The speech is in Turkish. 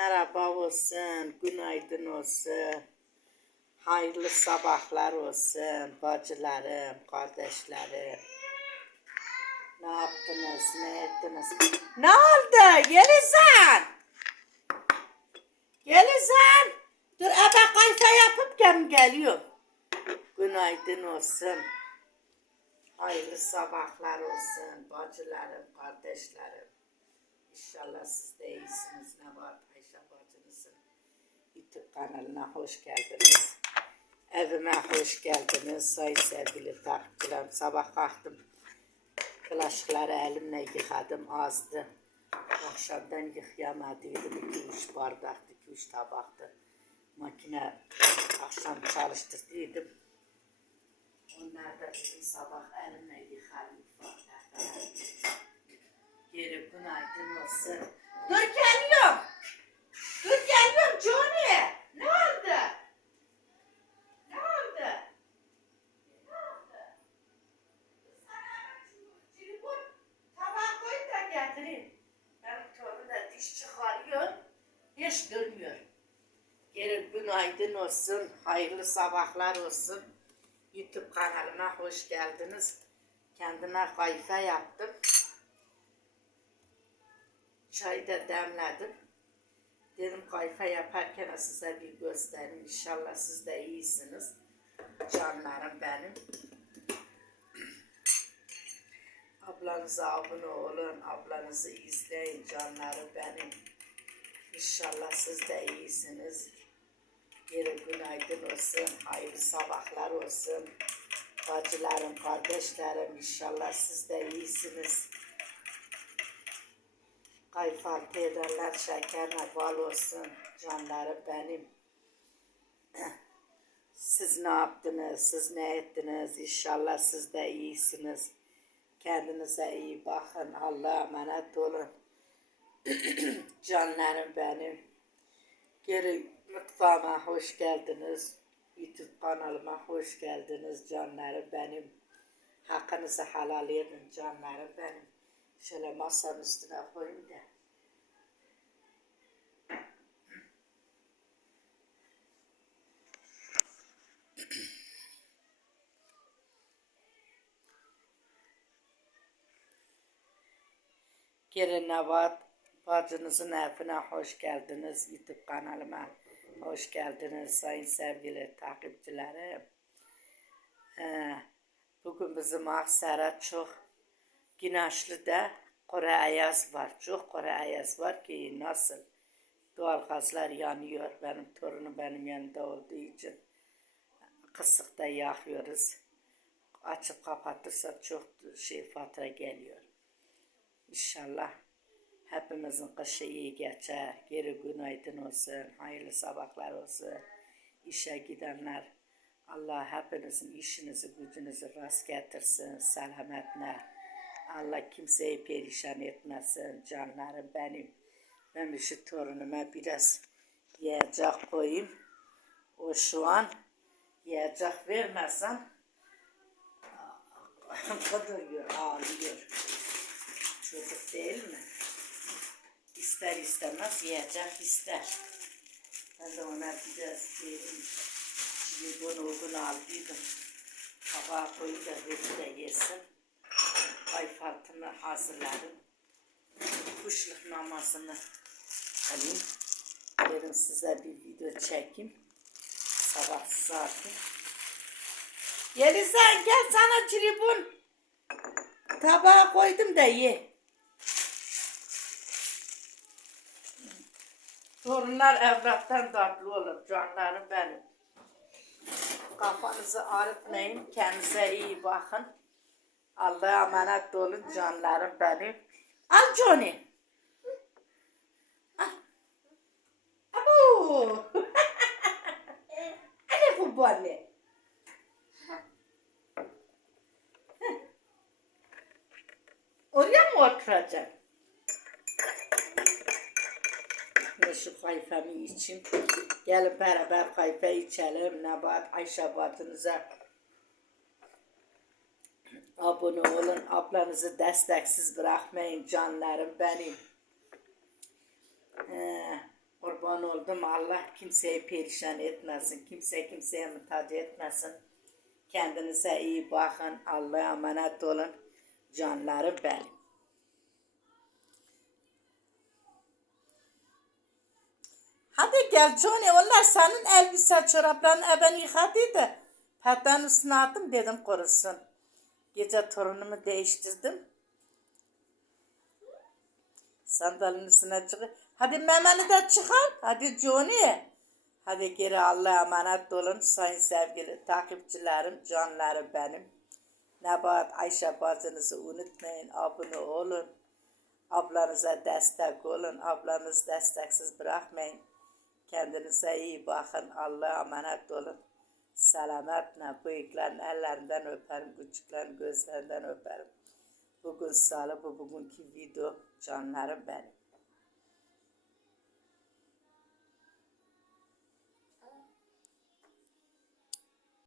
Merhaba olsun, günaydın olsun. Hayırlı sabahlar olsun bacılarım, kardeşlerim. Ne yaptınız, ne ettiniz? Ne oldu? Gelizan! Gelizan! Dur ebe kayfa yapıp gel geliyorum. Günaydın olsun. Hayırlı sabahlar olsun bacılarım, kardeşlerim. İnşallah siz de iyisiniz. Ne var Ayşe bacınızın YouTube kanalına hoş geldiniz. Evime hoş geldiniz. Say sevgili takipçilerim. Sabah kalktım. Bulaşıkları elimle yıkadım. Azdı. Akşamdan yıkayamadıydım. 2-3 bardaktı, 2-3 tabaktı. Makine akşam çalıştırdıydım. Onlar da sabah elimle yıkarım. Geri günaydın olsun. Dur geliyorum. Dur geliyorum Johnny. Ne oldu? Ne oldu? Ne oldu? Telefon tabağı koy da getireyim. Benim torun da diş çıkarıyor. Hiç durmuyor. Geri günaydın olsun. Hayırlı sabahlar olsun. YouTube kanalıma hoş geldiniz. Kendime kayfa yaptım. Çayı da demledim. Dedim kayfa yaparken size bir göstereyim. İnşallah siz de iyisiniz. Canlarım benim. Ablanıza abone olun. Ablanızı izleyin canlarım benim. İnşallah siz de iyisiniz. Geri günaydın olsun. Hayırlı sabahlar olsun. Bacılarım, kardeşlerim inşallah siz de iyisiniz. Kayfal ederler şekerine bal olsun canlarım benim. Siz ne yaptınız? Siz ne ettiniz? İnşallah siz de iyisiniz. Kendinize iyi bakın. Allah'a emanet olun. Canlarım benim. Geri mutfağıma hoş geldiniz. YouTube kanalıma hoş geldiniz canlarım benim. Hakkınızı helal edin canlarım benim. Şöyle masanın üstüne koyayım da. Gelin Nevat bacınızın evine hoş geldiniz. YouTube kanalıma hoş geldiniz sayın sevgili takipçilerim. Ee, bugün bizim Aksaray'a çok güneşli de Kore ayaz var. Çok Kore ayaz var ki nasıl doğal gazlar yanıyor. Benim torunum benim yanında olduğu için kısıkta yakıyoruz. Açıp kapatırsak çok şey fatura geliyor. İnşallah hepimizin kışı iyi geçer. Geri günaydın olsun. Hayırlı sabahlar olsun. İşe gidenler Allah hepinizin işinizi gücünüzü rast getirsin. Selametle. Allah kimseyi perişan etmesin. Canlarım benim. Ben şu torunuma biraz yiyecek koyayım. O şu an yiyecek vermezsem kıdırıyor, ağlıyor. Çocuk değil mi? İster istemez yiyecek ister. Ben de ona biraz vereyim. Şimdi bunu uygun aldıydım. Tabağa koyayım da beni de yesin. Kayfaltını hazırladım. Kuşluk namazını alayım. Yarın size bir video çekeyim. Sabah saati. Yelizan gel sana tribun. Tabağa koydum da ye. Torunlar evlattan tatlı olur canlarım benim. Kafanızı ağrıtmayın. Kendinize iyi bakın. Allah'a emanet olun canlarım benim. Al Johnny. Al. Abu. Anne bu bu anne. Oraya mı oturacağım? Ben şu kayfamı için. Gelin beraber kayfa içelim. Nebat Ayşe bacınıza abone olun. Ablanızı desteksiz bırakmayın canlarım benim. Ee, oldum. Allah kimseyi perişan etmesin. Kimse kimseye muhtaç etmesin. Kendinize iyi bakın. Allah'a emanet olun. Canları benim. Hadi gel Johnny. Onlar senin elbise çoraplarını e ben yıkadıydı. Perdenin üstüne attım dedim korusun. Gece torunumu değiştirdim. Sandalın üstüne çıkıyor. Hadi memeni de çıkar. Hadi Johnny. Hadi geri Allah'a emanet olun sayın sevgili takipçilerim, canlarım benim. Nebahat Ayşe bacınızı unutmayın, abone olun. Ablanıza destek olun, ablanızı desteksiz bırakmayın. Kendinize iyi bakın, Allah'a emanet olun. Selametle büyüklerin ellerinden öperim, küçüklerin gözlerinden öperim. Bugün salı, bu bugünkü video canlarım benim.